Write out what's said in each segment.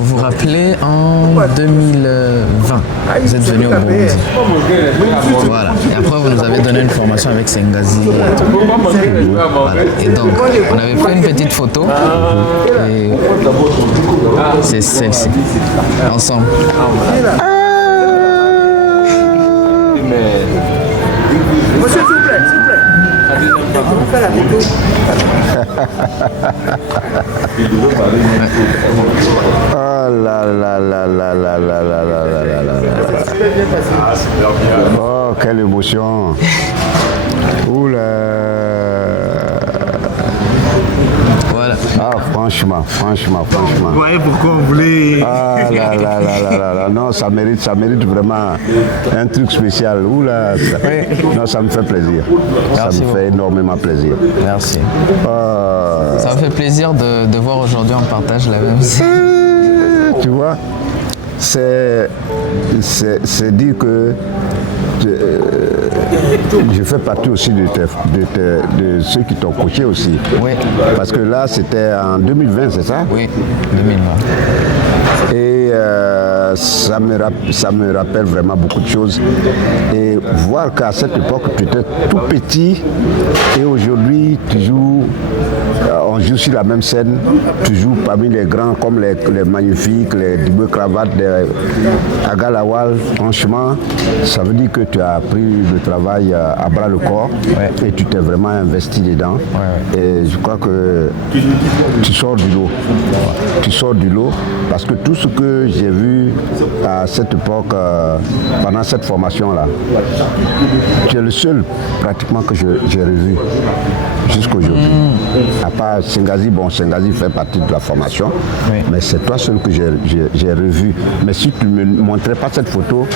Vous vous rappelez, en 2020, vous êtes venu au Burundi. Voilà. Et après, vous nous avez donné une formation avec Sengazi. Et tout. Voilà. Et donc, on avait fait une petite photo. Et c'est celle-ci. Ensemble. Monsieur, s'il vous plaît, s'il vous plaît. On fait la photo. Oh là là là là là là là là là là là. Oh, quelle émotion. Oula. Voilà. Ah, franchement. Vous voyez pourquoi on voulait... Ah là là là là là là. Non, ça mérite vraiment un truc spécial. Oula. Non, ça me fait plaisir. Merci ça me fait énormément plaisir. Merci. Ça me fait plaisir de voir aujourd'hui on partage la même chose. Tu vois, c'est dire que je fais partie aussi de ceux qui t'ont coaché aussi. Oui. Parce que là, c'était en 2020, c'est ça? Oui, 2020. Et ça me rappelle vraiment beaucoup de choses. Et voir qu'à cette époque, tu étais tout petit et aujourd'hui, on joue sur la même scène, tu joues parmi les grands comme les magnifiques, les Diboué Cravate, les Agalawal. Franchement, ça veut dire que tu as pris le travail à bras le corps et tu t'es vraiment investi dedans. Et je crois que tu sors du lot. Tu sors du lot parce que tout ce que j'ai vu à cette époque, pendant cette formation-là, tu es le seul pratiquement que j'ai revu jusqu'aujourd'hui. À part Sengazi, Sengazi fait partie de la formation, mais c'est toi seul que j'ai revu. Mais si tu ne me montrais pas cette photo,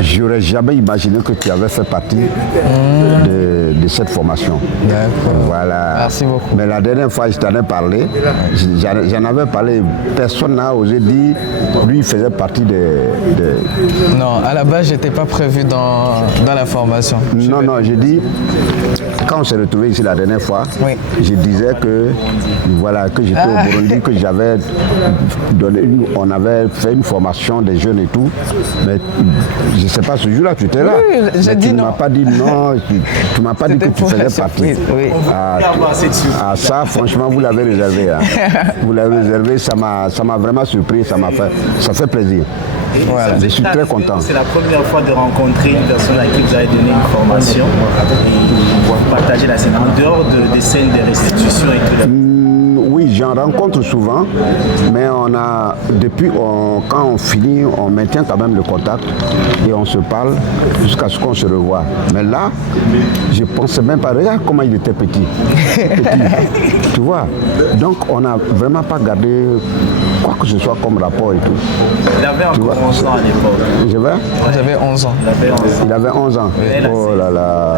j'aurais jamais imaginé que tu avais fait partie de cette formation. D'accord. Voilà. Merci beaucoup. Mais la dernière fois, je t'en ai parlé, j'en avais parlé, personne n'a osé dire, lui, il faisait partie de... Non, à la base, j'étais pas prévu dans la formation. Non, j'ai dit, quand on s'est retrouvés ici la dernière fois, je disais que j'étais au Burundi, que j'avais donné on avait fait une formation des jeunes et tout, mais je ne sais pas, ce jour-là, tu étais là. Oui, j'ai dit non. Tu ne m'as pas dit non, tu ne m'as pas dit que tu faisais partie. Oui. Ça, franchement, vous l'avez réservé. Hein. Vous l'avez réservé, ça m'a vraiment surpris, ça fait plaisir. Voilà, je suis très content. C'est la première fois de rencontrer une personne à qui vous avez donné une formation et partager la scène en dehors des scènes de restitution et tout. Oui, j'en rencontre souvent, mais quand on finit, on maintient quand même le contact et on se parle jusqu'à ce qu'on se revoie. Mais là, je ne pensais même pas, regarde comment il était petit. Tu vois? Donc on n'a vraiment pas gardé quoi que ce soit comme rapport et tout. Il avait encore 11 ans à l'époque. J'avais 11 ans. Il avait 11 ans. Oui. Oh là là.